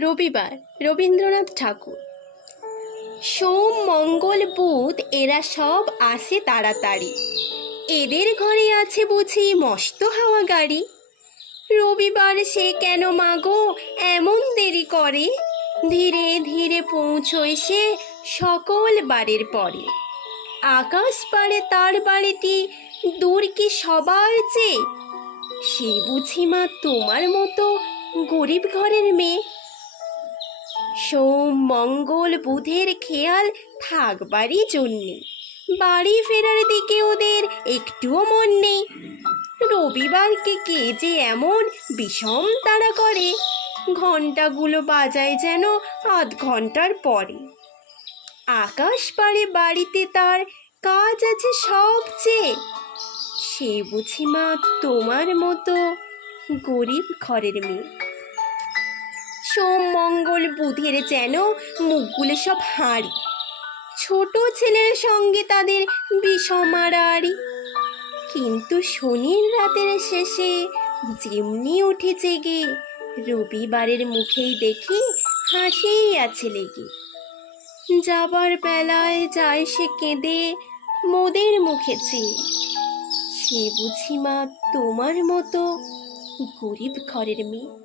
রবিবার রবীন্দ্রনাথ ঠাকুর। সোম, মঙ্গল, বুধ, এরা সব আসে তাড়াতাড়ি। এদের ঘরে আছে বুঝি মস্ত হাওয়া গাড়ি। রবিবার সে কেন মাগো, এমন দেরি করে? ধীরে ধীরে পৌঁছয় সে সকল বারের পরে। আকাশ পারে তার বাড়িটি, দূর কি সবার চেয়ে? সে বুঝি মা তোমার মতো গরিব ঘরের মেয়ে। সোম, মঙ্গল, বুধের খেয়াল থাকবারই জন্যে। বাড়ি ফেরার দিকে ওদের একটুও মন নেই। রবিবারকে কে যে এমন বিষম তাড়া করে ঘন্টাগুলো বাজায় যেন আধ ঘণ্টার পরে। আকাশ পাড়ে বাড়িতে তার কাজ আছে সবচেয়ে। সে বুঝি মা তোমার মতো গরিব ঘরের মেয়ে। সোম মঙ্গল বুধের যেন মুখগুলো সব হাঁড়ি। ছোট ছেলের সঙ্গে তাদের বিষমারারি কিন্তু শনির রাতের শেষে যেমনি উঠে জেগে, রবিবারের মুখেই দেখি হাসিই আছে লেগে। যাবার বেলায় যায় সে কেঁদে মোদের মুখে চেয়ে। সে বুঝি মা তোমার মতো গরিব ঘরের মেয়ে।